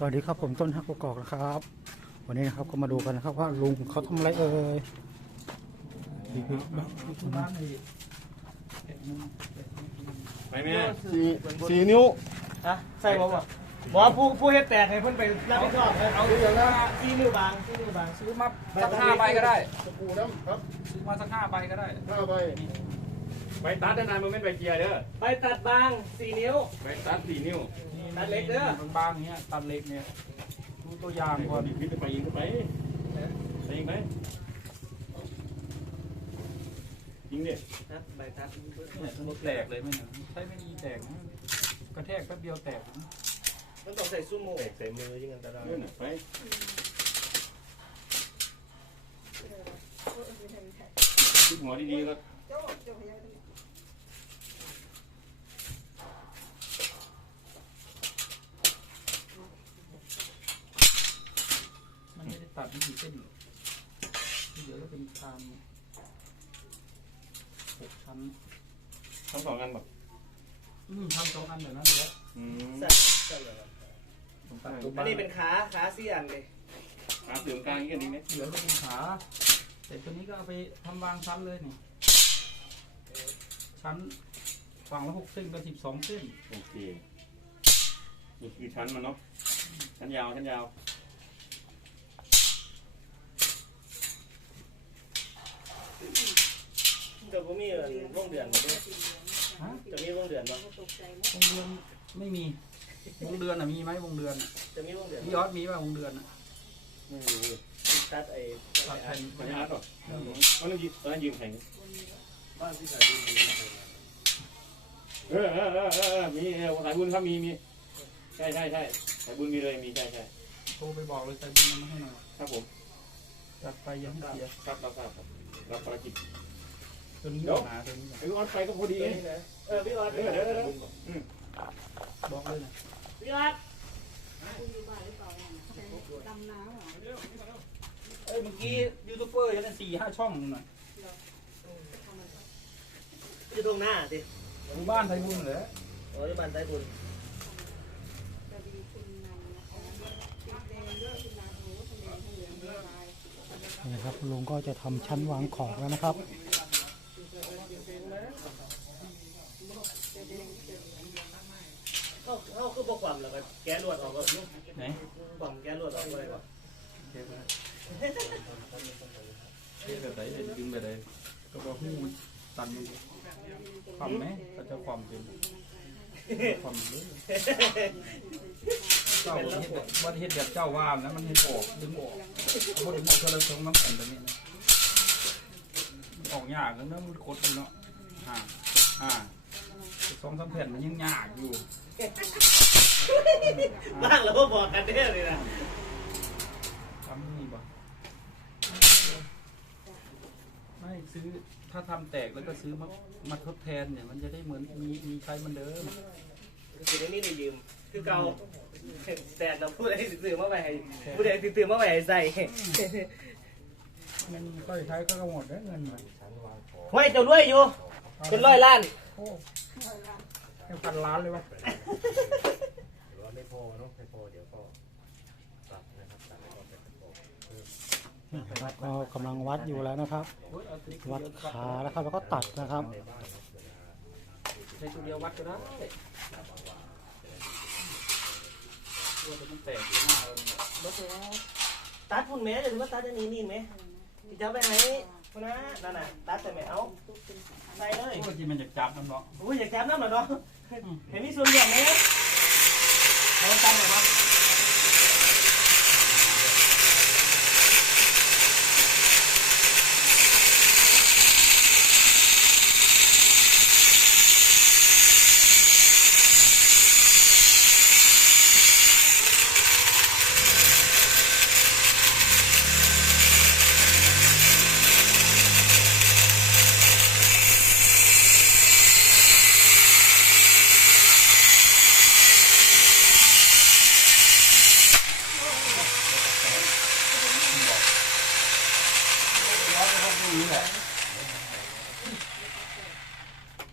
สวัสดีครับผมต้นฮักกกอกนะครับ วันนี้นะครับก็มาดูกันนะครับว่าลุงเขาทำอะไรเอ่ยบิ๊กบิ๊กบิ๊กบิ๊กนะไปแม่สี่สี่นิ้วฮะใส่บ่บ่บอกว่าผู้ผู้เฮ็ดแตกให้เพิ่นไปรับผิดชอบเอาอย่างนั้นซีนิ้วบางซีนิ้วบางซื้อมาสักห้าใบก็ได้ตะปูน้ำครับซื้อมาสักห้าใบก็ได้ห้าใบไปตัดนานๆมันไม่ไปเกียร์เด้อไปตัดบางสี่นิ้วไปตัดสี่นิ้ว ตัดเล็กเด้อ บางๆเนี้ยตัดเล็กเนี่ยดูตัวอย่างพก่ออนดีพิษไปยิงก็ไปไปยิงไหมยิงดิครับใบตัดเนี่ยมันแตกเลยไหมเนี่ยใช้ไม่ดีแตกนะกระแทกแป๊บเดียวแตกนะมันต้องใส่ซูโม่ใส่มือยังไงตลอดเลื่อนน่ะไปคิดหัวดีๆแล้วมันไม่ได้ตัดไม่กี่ เส้นที่เหลือก็เป็นตามหกชั้นทั้งสองอันแบบอืมทำสองอันเดี๋ยวนั้นเหลืออืมใส่ใส่เลยครับผมตัดตัวอับานงนี้เป็นขาขาสี่อันเลยหาเสริมกลางอีกอันหนึงเนี่ยเหลือก็เป็นขาแต่ตัวนี้ก็เอาไปทำวางชั้นเลยนี่ชั้นฝั่งละหกเส้นก็สิบสองเส้นโอเคนี่คือชั้นมันเนาะชั้นยาวชั้นยาว เดี๋ยวผมมี วงเดือนมาด้วยฮะจะมีวงเดือนบ่วงเดือนไม่มี วงเดือนอะมีไหมวงเดือนอะจะมีวงเดือนพี่ยอดมีป่ะวงเดือนอะไม่รู้เลยตัดไอ้ตัดแผ่นไม่อาร์ตหรอกตอนนั้นยืมตอนนั้นยืมแข่งบ้านที่ใส่ดีเออเออเออเออมีเออสายบุญครับมีมีใช่ใช่ใช่สายบุญมีเลยมีใช่ใช่โทรไปบอกเลยใจบุญเอามาให้หน่อยครับผม จัดไปยังไม่เสีย ครับรับทราบครับรับภารกิจ ตัวนี้เดี๋ยวหาตัวนี้ก่อนไอ้ออนไปก็พอดีตัวนี้นะเออพี่ออดเดี๋ยวเดี๋ยวเดี๋ยวบอกเลยนะพี่ออดเอ้ยเมื่อกี้ยูทูบเบอร์ยังได้สี่ห้าช่องหน่อยอยู่ตรงหน้าสิหมู่บ้านไทยบุญเหรอโอ้ยบ้านใต้บุญนี่นะครับลุงก็จะทำชั้นวางของแล้วนะครับ เขาเขาคือบอ กความแล้วก็แกะลวดออกก็ไหนความแกะลวดออกก็เลยว่าเทปอะเทปแบบไหนดึงแบบไหนก็บอกหูตันความไหมก็จะความเป็นความเลยเจ้าเฮ็ดแบบเฮ็ดแบบเจ้าว่ามนะมันเฮ็ดออกดึงออกเอดึงออกเท่าไรตรงน้ำแข็งแบบนี้นะออกยากนะมันกดเนาะอ่า อ่าสองสามแผ่นมันยังยากอยู่บ้างแล้วก็บอกกันได้เลยนะทำนี่บ่ไม่ซื้อถ้าทำแตกแล้วก็ซื้อมามาทดแทนเนี่ย มันจะได้เหมือนมีมีใช้เหมันเดิมคือในนี้ได้ยืม คือเก่าแต่เราพูดให้ตื่นมาไปให้พูดให้ตื่นมาไปให้ใส่มันก็ใช้ก็หมดแล้วเงินมันไว้เจ้ารวยอยู่ เป็นร้อยล้านโอ้ให้พันล้านเลยวะนี่นะครับก็กำลังวัดอยู่แล้วนะครับ วัดขานะครับแล้วก็ตัดนะครับใช้ตัวเดียววัดก็ได้ตัวมันแตกอยู่หน้าเลยบ่เสียตัดพุ่นแม่จะถือว่าตัดอันนี้นี่ไหมที่จะเอาไปให้ คนนะนั่นน่ะตัดแต่ไม่เอาใส่เลยโอ้ที่มันจะจับมันเนาะโอ้ยอยากจับน้ำหน่อยเนาะเห็นมีส่วนแบ่งไหมเอาตันหน่อยครับ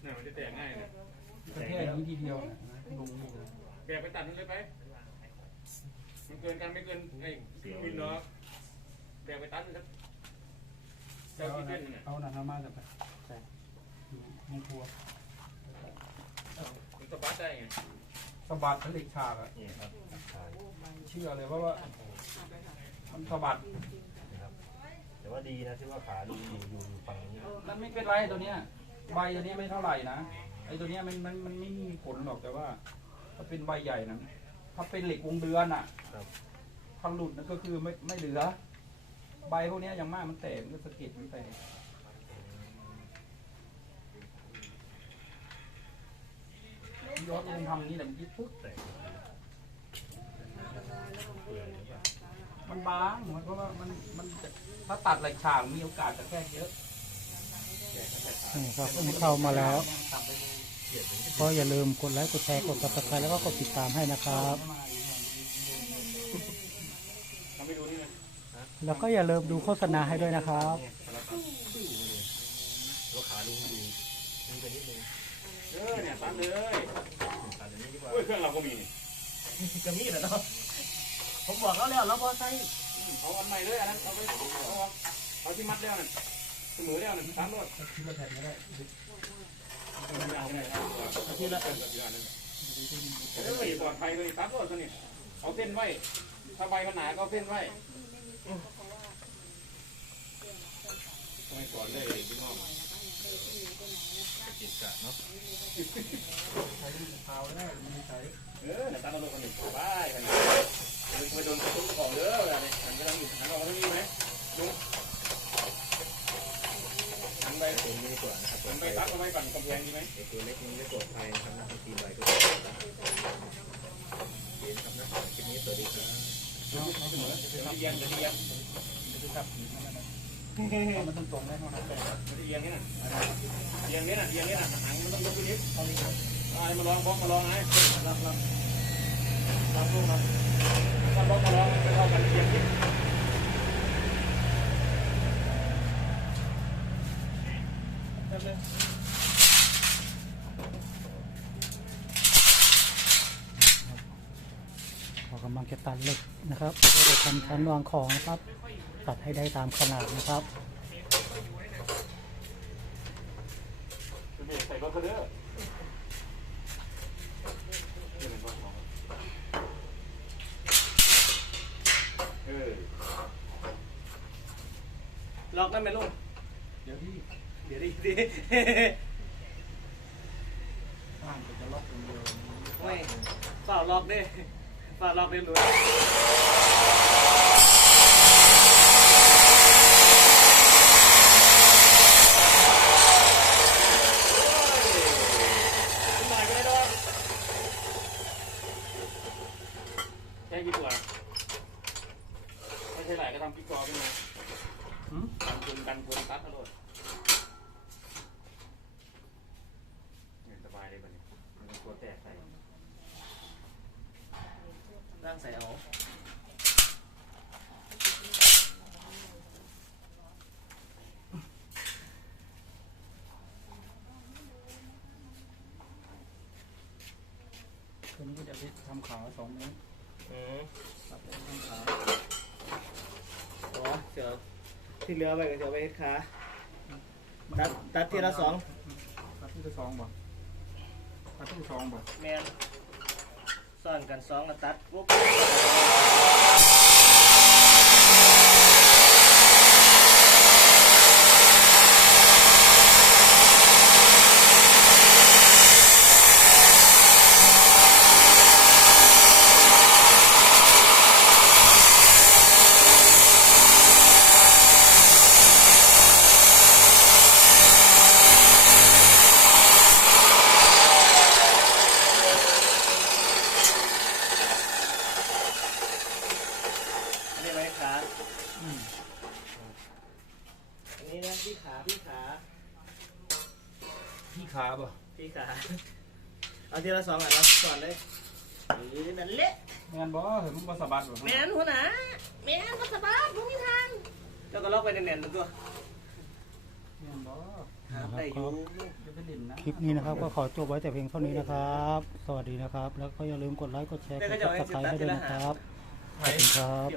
เนี่ยมันจะแตกง่ายเนี่ย กระแทกอย่างนี้ทีเดียวนะลงนี่เลยแบกไปตัดมันเลยไปกินกันไม่เกินไอ้มินเนาะแบ่งไปตันครับเจ้าเอาที่นะเต้นน่ะเอานะมาจะไปใช่อยู่ห้องครัวมันสะบัดได้ไงสะบัดทะเลฉากอะนี่ครับเชื่อเลยว่าว่ามันสะบัดแต่ว่าดีนะที่ว่าขาลุงอยู่อยู่อยู่ฝั่งนี้มันไม่เป็นไรตัวเนี้ยใบตัวเนี้ยไม่เท่าไหร่นะไอ้ตัวเนี้ยมันมันมันไม่มีผลหรอกแต่ว่า ถ้าเป็นใบใหญ่นะถ้าเป็นเหล็กวงเดือนอะถ้าหลุดนั่นก็คือไม่ไม่เหลือ ใบพวกเนี้ยอย่างมากมันแตกมันก็สะเก็ดมันแตกยอดลงทำอย่างนี้แหละมันยิบปุ๊บแต่มันบางมันเพราะว่ามันมันจะถ้าตัดเหล็กฉากมีโอกาสจะแค่เยอะ นี่ครับอันนี้เข้ามาแล้ว ก็อย่าลืมกดไลค์กดแชร์กด subscribe แล้วก็กดติดตามให้นะครับ แล้วก็อย่าลืมดูโฆษณาให้ด้วยนะครับว่าขาลุงอยู่นี่ไปนิดนึงเออเนี่ยตันเลยตัดอันนี้ดีกว่าเครื่องเราก็มีก็มีแหละเนาะผมบอกเขาแล้วเราพอใส่เอาอันใหม่เลยอันนั้นเอาไปเอาที่มัดแล้วนั่นเสมอแล้วนั่นตามรถทีละแผ่นก็ได้ ทีละเออปลอดภัยเลยตามรถตัวนี้เอาเส้นไว้ถ้าใบมันหนาก็เส้นไว้ทำไมก่อนเลยพี่น้องจิตกะเนาะใช้เท้าได้ไม่ใช้เออตามรถคนหนึ่งบายกันไปโดนตุ้งของเด้อะไรเนี่ยมันกำลังอยู่หันออกมาทางนี้ไหมลุงหันไปตรงนี้ดีกว่านะครับ ไปตักเอาไว้ก่อนกำแพงดีไหมไอตัวเล็กนี้ไม่ปลอดภัยนะครับนะทีใบก็เห็นครับนะคลิปนี้สวัสดีครับเดี๋ยวจะเอียงเดี๋ยวเยงจะจับผิดนั่นนะมันต้องตรงได้เท่านั้นเดี๋ยวจะเอียงนี่นะเอียงนี่นะเอียงนี่นะหางมันต้องยกไปนิดเอาเลยครับมาลองบล็อกมาลองไงรับรับรับลูกครับถ้าบล็อกมาลองไม่เท่ากันเอียงนิด เรากำลังจะตัดเหล็กนะครับเพื่อทำชั้นวางของนะครับ ตัดให้ได้ตามขนาดนะครับใส่รถเด้อล็อกได้ไหมลูกเดี๋ยวที่ เดี๋ยวดิดิข้างจะล็อกอย่าเดียวไม่ฝากล็อกดิฝากล็อกเรียนรู้หน่อยก็ได้ด้วยแค่กี่ตัวไม่ใช่หลายก็ทำกิ๊กซอว์ขึ้นมา หืม กันชนกันชนตัดกระโดดเนี่ยสบายเลยบัดนี้มันตัวแตกใส่ ร่างใส่เอา ตัวนี้ก็จะไป ทำขาสองนิ้วอืมตัดไปทำขาอ๋อเดี๋ยวที่เหลือไปก็จะเอาไปเฮ็ดขาตัดตัดทีละสองตัดที่ละสองบ่ตัดที่ละสองบ่แมนซ่อนกันสองก็ตัดปุ๊บอันนี้ไว้ขา อืม อันนี้นะพี่ขาพี่ขา ที่ขาบ่ พี่ขา เอาทีละสองอะเราก่อนเลยหรือนั่นเละแม่นบ่เห็นมันบ่สะบัดบ่แมนหัวหน้าแมนพัสบาบุมีทางเจ้าก็ล็อกไปแน่นๆตัวแม่นบ่ครับได้อยู่จะไปเล่นนะคลิปนี้นะครับก็ขอจบไว้แต่เพียงเท่านี้นะครับ สวัสดีนะครับ แล้วก็อย่าลืมกดไลค์กดแชร์กด subscribe ให้ด้วยนะครับขอบคุณครับ